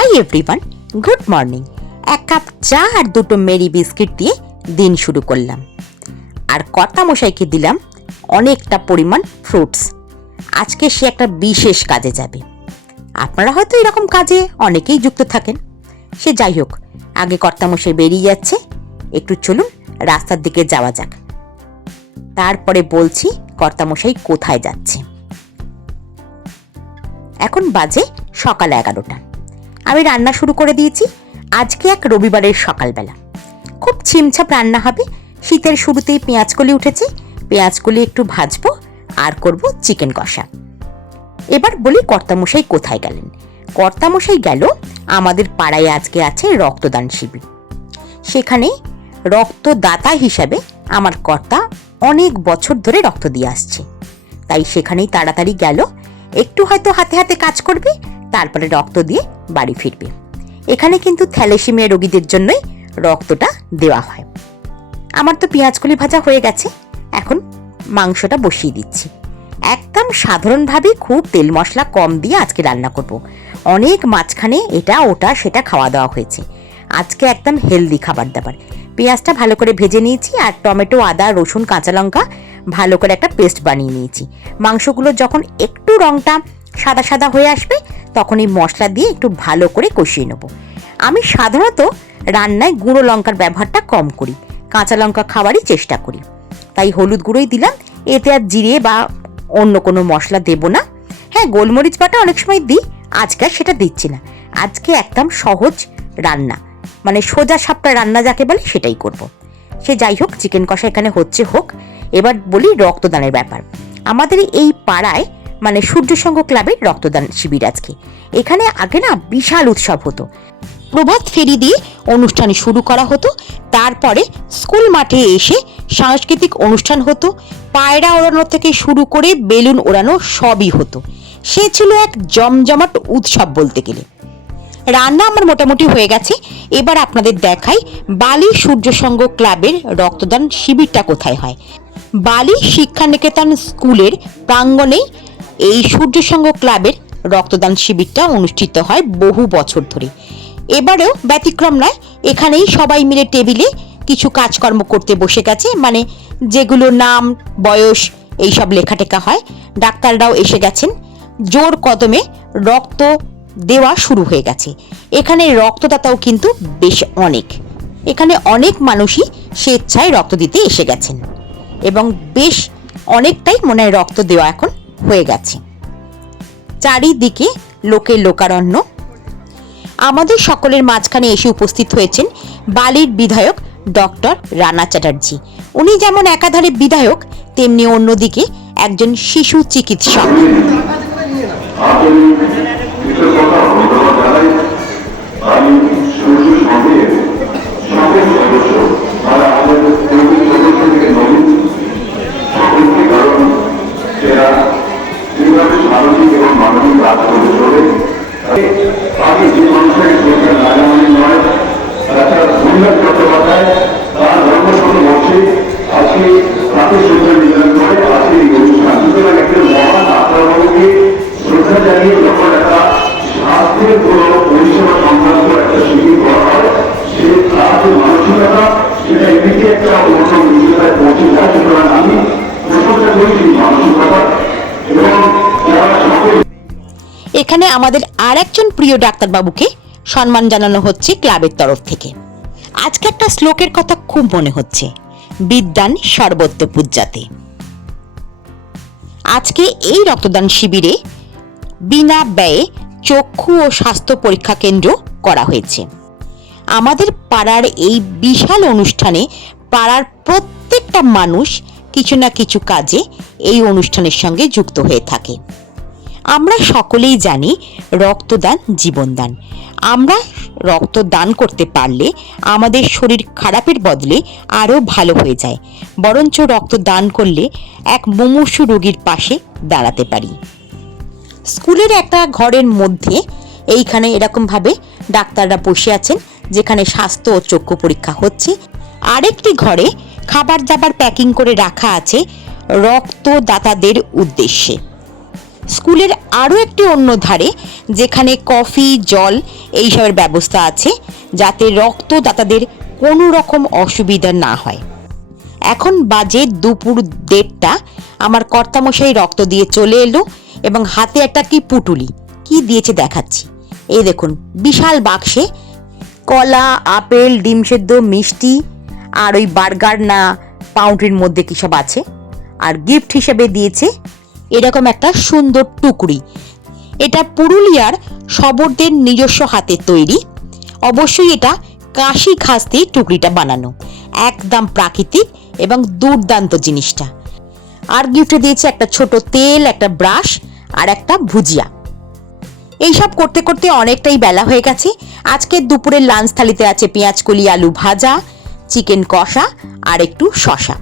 Hi everyone, good morning. এক cup চা আর দুটো মেরি বিস্কিট দিয়ে দিন শুরু করলাম। আর কর্তামশাইকে দিলাম অনেকটা পরিমাণ ফ্রুটস। আজকে সে একটা বিশেষ কাজে যাবে। আপনারা হয়তো এরকম কাজে অনেকেই যুক্ত থাকেন। সে যাই হোক, আগে কর্তামশাই বেরিয়ে যাচ্ছে, একটু চলুন রাস্তার দিকে যাওয়া যাক, তারপরে বলছি কর্তামশাই কোথায় যাচ্ছে। এখন বাজে সকাল 11টা। আমি রান্না শুরু করে দিয়েছি। আজকে এক রবিবারের সকালবেলা, খুব ছিমছাপ রান্না হবে। শীতের শুরুতেই পেঁয়াজকলি উঠেছে, পেঁয়াজকলি একটু ভাজবো আর করব চিকেন কষা। এবার বলি কর্তামশাই কোথায় গেলেন। কর্তামশাই গেল আমাদের পাড়ায়, আজকে আছে রক্তদান শিবির। সেখানে রক্তদাতা হিসাবে আমার কর্তা অনেক বছর ধরে রক্ত দিয়ে আসছে, তাই সেখানেই তাড়াতাড়ি গেল। একটু হয়তো হাতে হাতে কাজ করবে, তারপরে রক্ত দিয়ে বাড়ি ফিরবে। এখানে কিন্তু থ্যালাসেমিয়া রোগীদের জন্যই রক্তটা দেওয়া হয়। আমার তো পেঁয়াজকলি ভাজা হয়ে গেছে, এখন মাংসটা বসিয়ে দিচ্ছি। একদম সাধারণভাবে খুব তেল মশলা কম দিয়ে আজকে রান্না করব। অনেক মাঝখানে এটা ওটা সেটা খাওয়া দাওয়া হয়েছে, আজকে একদম হেলদি খাবার দাবার। পেঁয়াজটা ভালো করে ভেজে নিয়েছি আর টমেটো, আদা, রসুন, কাঁচা লঙ্কা ভালো করে একটা পেস্ট বানিয়ে নিয়েছি। মাংসগুলো যখন একটু রংটা সাদা সাদা হয়ে আসবে, তখন এই মশলা দিয়ে একটু ভালো করে কষিয়ে নেব। আমি সাধারণত রান্নায় গুঁড়ো লঙ্কার ব্যবহারটা কম করি, কাঁচা লঙ্কা খাওয়ারই চেষ্টা করি, তাই হলুদ গুঁড়োই দিলাম। এতে আর জিরে বা অন্য কোনো মশলা দেব না। হ্যাঁ, গোলমরিচ বাটা অনেক সময় দিই, আজকে আর সেটা দিচ্ছি না। আজকে একদম সহজ রান্না, মানে সোজা সাপটা রান্না যাকে বলে সেটাই করব। সে যাই হোক, চিকেন কষা এখানে হচ্ছে হোক। এবার বলি রক্তদানের ব্যাপার। আমাদের এই পাড়ায় মানে সূর্য সংঘ ক্লাবের রক্তদান শিবির আজকে। এখানে আগে না বিশাল উৎসব হতো, প্রভাত ফেরি দিয়ে অনুষ্ঠান শুরু করা হতো, তারপরে স্কুল মাঠে এসে সাংস্কৃতিক অনুষ্ঠান হতো, পায়রা ওড়ানো থেকে শুরু করে বেলুন ওড়ানো সবই হতো। সে ছিল এক জমজমাট উৎসব বলতে গেলে। রান্না আমার মোটামুটি হয়ে গেছে। এবার আপনাদের দেখাই বালি সূর্য সংঘ ক্লাবের রক্তদান শিবিরটা কোথায় হয়। বালি শিক্ষানিকেতন স্কুলের প্রাঙ্গণেই এই সূর্য সংঘ ক্লাবের রক্তদান শিবিরটা অনুষ্ঠিত হয় বহু বছর ধরে। এবারেও ব্যতিক্রম নয়, এখানেই সবাই মিলে টেবিলে কিছু কাজকর্ম করতে বসে গেছে, মানে যেগুলো নাম, বয়স এইসব লেখাটেখা হয়। ডাক্তাররাও এসে গেছেন, জোর কদমে রক্ত দেওয়া শুরু হয়ে গেছে। এখানে রক্তদাতাও কিন্তু বেশ অনেক, এখানে অনেক মানুষই স্বেচ্ছায় রক্ত দিতে এসে গেছেন এবং বেশ অনেকটাই মনে হয় রক্ত দেওয়া এখন হয়ে গেছে। চারিদিকে লোকের লোকারণ্য। আমাদের সকলের মাঝখানে এসে উপস্থিত হয়েছেন বালির বিধায়ক ডক্টর রানা চ্যাটার্জি। উনি যেমন একাধারে বিধায়ক, তেমনি অন্যদিকে একজন শিশু চিকিৎসক। এখানে আমাদের আর একজন প্রিয় ডাক্তারবাবুকে সম্মান জানানো হচ্ছে ক্লাবের তরফ থেকে। আজকে একটা শ্লোকের কথা খুব মনে হচ্ছে, বিদ্যান সর্বত্র পূজ্যাতে। আজকে এই রক্তদান শিবিরে বিনা ব্যয়ে চক্ষু ও স্বাস্থ্য পরীক্ষা কেন্দ্র করা হয়েছে। আমাদের পাড়ার এই বিশাল অনুষ্ঠানে পাড়ার প্রত্যেকটা মানুষ কিছু না কিছু কাজে এই অনুষ্ঠানের সঙ্গে যুক্ত হয়ে থাকে। আমরা সকলেই জানি রক্তদান জীবনদান। আমরা রক্ত দান করতে পারলে আমাদের শরীর খারাপের বদলে আরও ভালো হয়ে যায়, বরঞ্চ রক্ত দান করলে এক মুমূর্ষু রোগীর পাশে দাঁড়াতে পারি। স্কুলের একটা ঘরের মধ্যে এইখানে এরকমভাবে ডাক্তাররা বসে আছেন, যেখানে স্বাস্থ্য ও চক্ষু পরীক্ষা হচ্ছে। আরেকটি ঘরে খাবার দাবার প্যাকিং করে রাখা আছে রক্তদাতাদের উদ্দেশ্যে। স্কুলের আরও একটি অন্য ধারে যেখানে কফি, জল এইসবের ব্যবস্থা আছে, যাতে রক্তদাতাদের কোনো রকম অসুবিধা না হয়। এখন বাজে দুপুর 1:30। আমার কর্তামশাই রক্ত দিয়ে চলে এলো এবং হাতে একটা কি পুটুলি, কি দিয়েছে দেখাচ্ছি। এই দেখুন, বিশাল বাক্সে কলা, আপেল, ডিম সেদ্ধ, মিষ্টি আর ওই বার্গার না পাউন্ডের মধ্যে কী সব আছে। আর গিফট হিসেবে দিয়েছে এরকম একটা সুন্দর টুকরি। এটা পুরুলিয়ার শবরদের নিজস্ব হাতের তৈরি। অবশ্যই এটা কাশি খাসতে টুকরিটা বানানো, একদম প্রাকৃতিক এবং দুর্দান্ত জিনিসটা। আর গিফটে দিয়েছে একটা ছোট তেল, একটা ব্রাশ আর একটা ভুজিয়া। এইসব করতে করতে অনেকটাই বেলা হয়ে গেছে। আজকের দুপুরের লাঞ্চ থালিতে আছে পেঁয়াজকলি, আলু ভাজা, চিকেন কষা আর একটু শসা।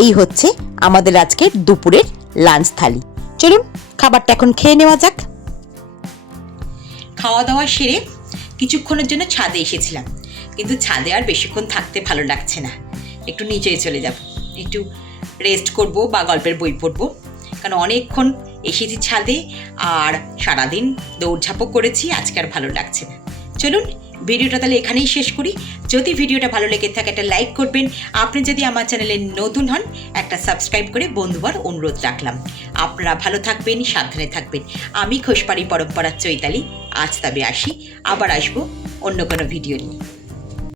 এই হচ্ছে আমাদের আজকের দুপুরের লাঞ্চ থালি। চলুন খাবারটা এখন খেয়ে নেওয়া যাক। খাওয়া দাওয়া সেরে কিছুক্ষণের জন্য ছাদে এসেছিলাম, কিন্তু ছাদে আর বেশিক্ষণ থাকতে ভালো লাগছে না। একটু নিচে চলে যাব, একটু রেস্ট করব বা গল্পের বই পড়বো, কারণ অনেকক্ষণ এসেছি ছাদে আর সারাদিন দৌড়ঝাঁপও করেছি, আজকে আর ভালো লাগছে না। চলুন ভিডিওটা তাহলে এখানেই শেষ করি। যদি ভিডিওটা ভালো লেগে থাকে একটা লাইক করবেন। আপনি যদি আমার চ্যানেলে নতুন হন একটা সাবস্ক্রাইব করে বন্ধুবার অনুরোধ রাখলাম। আপনারা ভালো থাকবেন, সাবধানে থাকবেন। আমি খোসবাড়ি পরম্পরার চৈতালি। আজ তবে আসি, আবার আসবো অন্য কোনো ভিডিও নিয়ে।